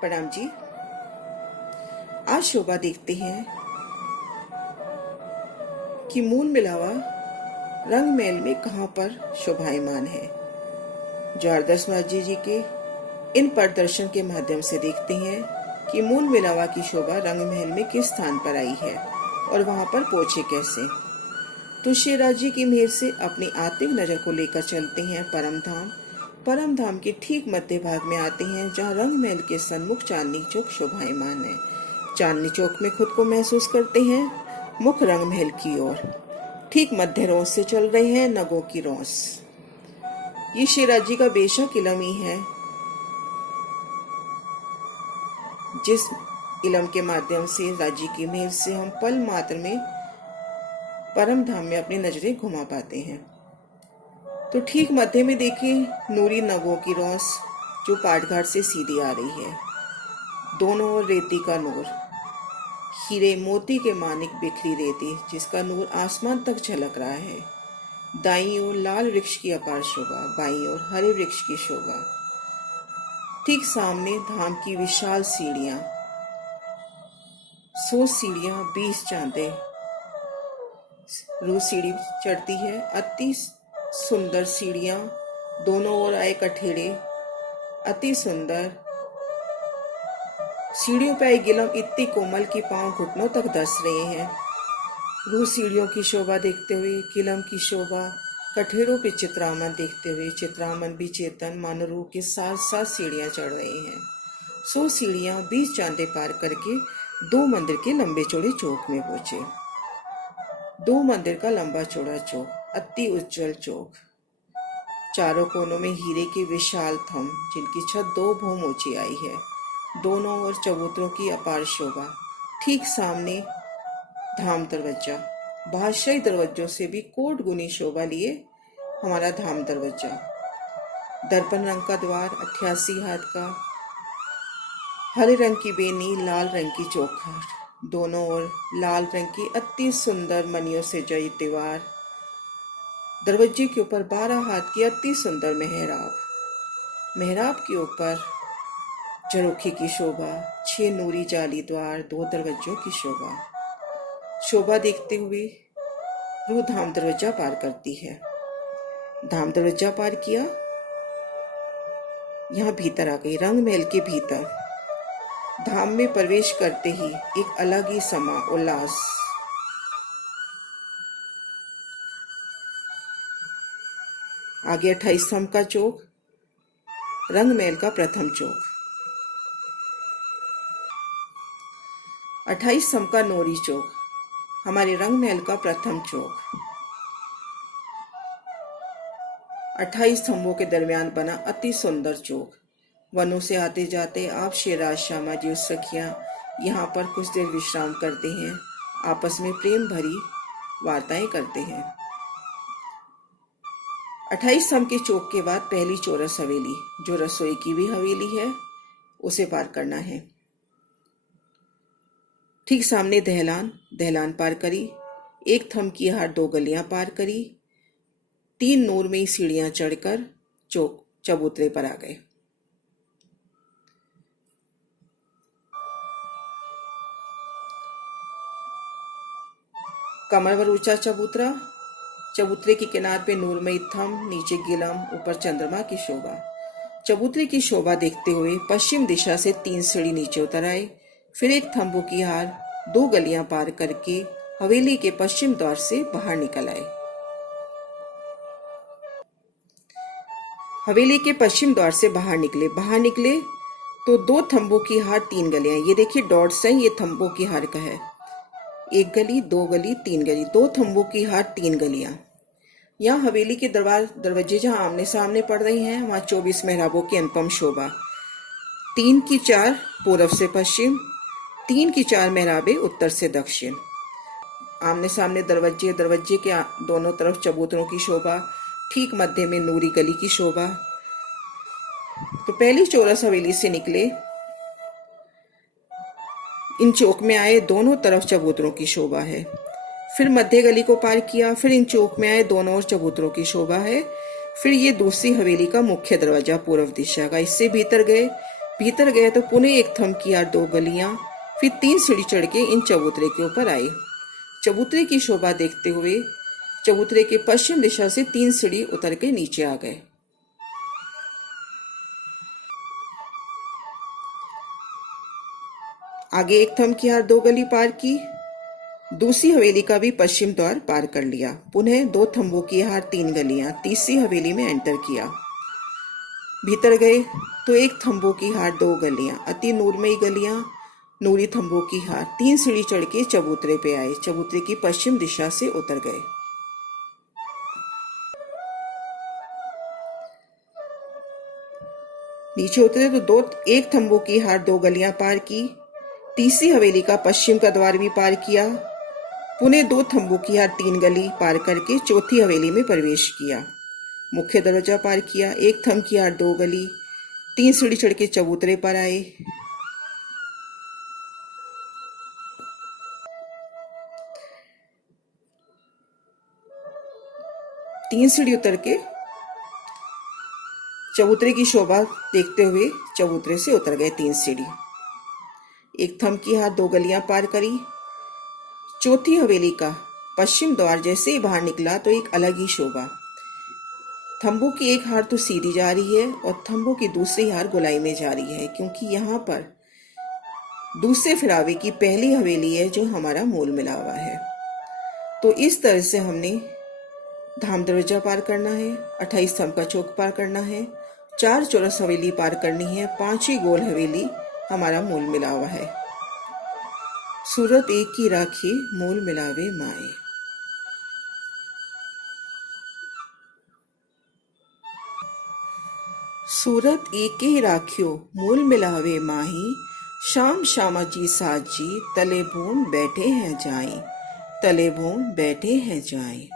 प्रणाम जी। आज शोभा देखते हैं कि मूल मिलावा रंग महल में कहां पर शोभायमान है। जॉर्दस माजी जी के इन प्रदर्शन के माध्यम से देखते हैं कि मूल मिलावा की शोभा रंग महल में किस स्थान पर आई है और वहां पर पहुंचे कैसे। तो शेराज जी की मेहर से अपनी आत्मिक नजर को लेकर चलते हैं परम धाम के ठीक मध्य भाग में आते हैं, जहां रंग महल के सन्मुख चांदनी चौक शोभायमान है। चांदनी चौक में खुद को महसूस करते हैं मुख रंग महल की ओर। ठीक मध्य रोस से चल रहे हैं नगों की रोस। ये शेराज जी का बेशक इलम ही है, जिस इलम के माध्यम से राजी की मेहर से हम पल मात्र में परम धाम में अपनी नजरें घुमा पाते हैं। तो ठीक मध्य में देखें नूरी नगों की रोस जो पाटघाट से सीधी आ रही है। दोनों ओर रेती का नूर, हीरे मोती के मानिक बिखरी रेती जिसका नूर आसमान तक झलक रहा है। दाईं ओर लाल वृक्ष की अपार शोभा, बाईं ओर हरे वृक्ष की शोभा। ठीक सामने धाम की विशाल सीढ़ियां, 100 सीढ़ियां 20 चांदे रोज सीढ़ी चढ़ती है। अति सुंदर सीढ़ियां, दोनों ओर आए कठेड़े, अति सुंदर सीढ़ियों पे आई गिलम इतनी कोमल की पांव घुटनों तक धंस रहे हैं। रूह सीढ़ियों की शोभा देखते हुए गिलम की शोभा, कठेड़ों पे चित्रामन देखते हुए चित्रामन भी चेतन मानो रूह के साथ साथ सीढ़ियां चढ़ रहे हैं। 100 सीढ़ियां 20 चांदे पार करके 2 मंदिर के लंबे चौड़े चौक में पहुंचे। 2 मंदिर का लंबा चौड़ा चौक, अति उज्जवल चौक, चारों कोनों में हीरे के विशाल थंभ जिनकी छत 2 भौम ऊंची आई है। दोनों ओर चबूतरों की अपार शोभा। ठीक सामने धाम दरवाजा, बादशाही दरवाजों से भी कोट गुनी शोभा लिए हमारा धाम दरवाजा। दर्पण रंग का द्वार, 88 हाथ का, हरे रंग की बेनी, लाल रंग की चौखट, दोनों ओर लाल रंग की अति सुंदर मणियों से जई दीवार। दरवाजे के ऊपर 12 हाथ की अति सुंदर मेहराब के ऊपर झरोखे की शोभा, 6 नूरी जाली द्वार, 2 दरवाजों की शोभा देखते हुए रूह धाम दरवाजा पार करती है। धाम दरवाजा पार किया, यहाँ भीतर आ गई, रंग महल के भीतर। धाम में प्रवेश करते ही एक अलग ही समा उल्लास। आगे 28 स्तंभ का चौक, रंग महल का प्रथम चौक। 28 स्तंभ का नोरी चौक, हमारे रंग महल का प्रथम चौक। 28 स्तंभों के दरमियान बना अति सुंदर चौक। वनों से आते जाते आप शेराज श्यामा जी उस सखियां यहाँ पर कुछ देर विश्राम करते हैं, आपस में प्रेम भरी वार्ताएं करते हैं। 28 स्तंभ के चौक के बाद पहली चौरस हवेली, जो रसोई की भी हवेली है, उसे पार करना है। ठीक सामने दहलान पार करी, एक थंभ की हार 2 गलियां पार करी, 3 नूरमयी सीढ़ियां चढ़कर चौक चबूतरे पर आ गए। कमर भर ऊंचा चबूतरा, चबूतरे के किनार पे नूरमयी थंभ, नीचे गिलम, ऊपर चंद्रमा की शोभा। चबूतरे की शोभा देखते हुए पश्चिम दिशा से 3 सीढ़ी नीचे उतर आए, फिर एक थंभों की हार 2 गलियां पार करके हवेली के पश्चिम द्वार से बाहर निकल आए। हवेली के पश्चिम द्वार से बाहर निकले तो 2 थंभों की हार 3 गलियां, ये देखिए डॉट्स हैं, ये थंभों की हार का है। 1 गली, 2 गली, 3 गली, 2 थंभों की हार 3 गलियां। यहाँ हवेली के दरवाजे जहाँ आमने सामने पड़ रही हैं, वहाँ 24 मेहराबों की अनुपम शोभा। 3 की 4 पूर्व से पश्चिम, 3 की 4 मेहराबें उत्तर से दक्षिण। आमने सामने दरवाजे के दोनों तरफ चबूतरों की शोभा, ठीक मध्य में नूरी गली की शोभा। तो पहली चौरस हवेली से निकले, इन चौक में आए, दोनों तरफ चबूतरों की शोभा है। फिर मध्य गली को पार किया, फिर इन चौक में आए, दोनों ओर चबूतरों की शोभा है। फिर ये दूसरी हवेली का मुख्य दरवाजा पूर्व दिशा का, इससे भीतर गए, भीतर गए तो पुनः एक थम किया 2 गलियां, फिर 3 सीढ़ी चढ़ के इन चबूतरे के ऊपर आए। चबूतरे की शोभा देखते हुए चबूतरे के पश्चिम दिशा से 3 सीढ़ी उतर के नीचे आ गए। आगे एक थम की हार 2 गली पार की, दूसरी हवेली का भी पश्चिम द्वार पार कर लिया। पुनः 2 थंबों की हार 3 गलियां, तीसरी हवेली में एंटर किया। भीतर गए तो एक थंबों की हार 2 गलियां, अति नूरमयी गलियां, नूरी थंबों की हार, 3 सीढ़ी चढ़ के चबूतरे पे आए। चबूतरे की पश्चिम दिशा से उतर गए। नीचे उतरे तो एक थंबों की हार 2 गलियां पार की, तीसरी हवेली का पश्चिम का द्वार भी पार किया। पुनः 2 थंबों की हार 3 गली पार करके चौथी हवेली में प्रवेश किया। मुख्य दरवाजा पार किया, एक थम की हार 2 गली, 3 सीढ़ी चढ़ के चबूतरे पर आए। तीन सीढ़ी उतर के चबूतरे की शोभा देखते हुए चबूतरे से उतर गए 3 सीढ़ी। एक थम की हार 2 गलियां पार करी। चौथी हवेली का पश्चिम द्वार जैसे ही बाहर निकला तो एक अलग ही शोभा। थंबों की एक हार तो सीधी जा रही है और थंबों की दूसरी हार गोलाई में जा रही है, क्योंकि यहाँ पर दूसरे फिरावे की पहली हवेली है जो हमारा मूल मिलावा है। तो इस तरह से हमने धाम दरवाजा पार करना है, 28 थंब का चौक पार करना है, 4 चौरस हवेली पार करनी है, 5 गोल हवेली हमारा मूल मिलावा है। सूरत एक की राखी मूल मिलावे माए। सूरत एक ही राखियो मूल मिलावे माही, शाम श्यामा जी साथ जी तले बून बैठे हैं जाए, तले बून बैठे हैं जाए।